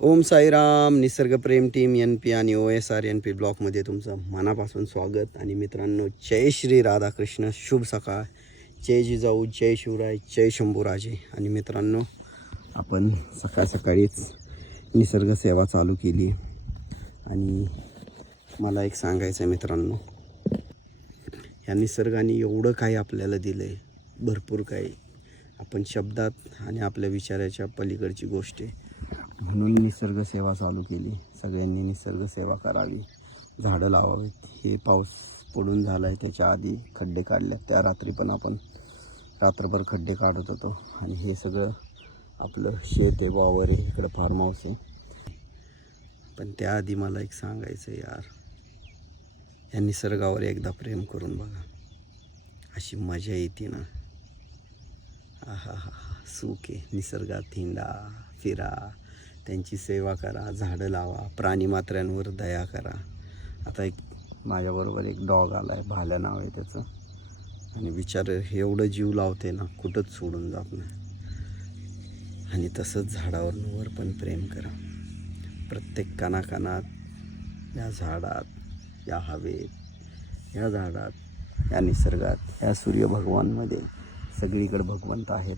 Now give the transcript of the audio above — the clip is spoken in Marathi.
ओम साईराम. निसर्ग प्रेम टीम NP आणि OSR NP ब्लॉकमध्ये तुमचं मनापासून स्वागत. आणि मित्रांनो, जय श्री राधाकृष्ण, शुभ सकाळ, जय जिजाऊ, जय शिवराय, जय शंभूराजे. आणि मित्रांनो, आपण सकाळ सकाळीच निसर्ग सेवा चालू केली. आणि मला एक सांगायचं आहे मित्रांनो, या निसर्गाने एवढं काही आपल्याला दिलं आहे, भरपूर काही. आपण शब्दात आणि आपल्या विचाराच्या पलीकडची गोष्ट आहे. म्हणून निसर्ग सेवा चालू केली. सगळ्यांनी निसर्ग सेवा करावी, झाडं लावावीत. हे पाऊस पडून झाला आहे, त्याच्या आधी खड्डे काढले. त्या रात्री पण आपण रात्रभर खड्डे काढत होतो. आणि हे सगळं आपलं शेत आहे, वावर आहे, इकडं फार्म हाऊस आहे. पण त्याआधी मला एक सांगायचं आहे यार, या निसर्गावर एकदा प्रेम करून बघा, अशी मजा येते ना. आहा हा हा, सुख आहे. निसर्गात हिंडा, फिरा, त्यांची सेवा करा, झाडं लावा, प्राणीमात्रांवर दया करा. आता एक माझ्याबरोबर एक डॉग आला आहे, भाल्या नाव आहे त्याचं. आणि बिचार एवढं जीव लावते ना, कुठंच सोडून जात नाही. आणि तसंच झाडावर पण प्रेम करा. प्रत्येक कणाकणात, या झाडात, या हवेत, या झाडात, या निसर्गात, या सूर्यभगवानमध्ये सगळीकडे भगवंत आहेत.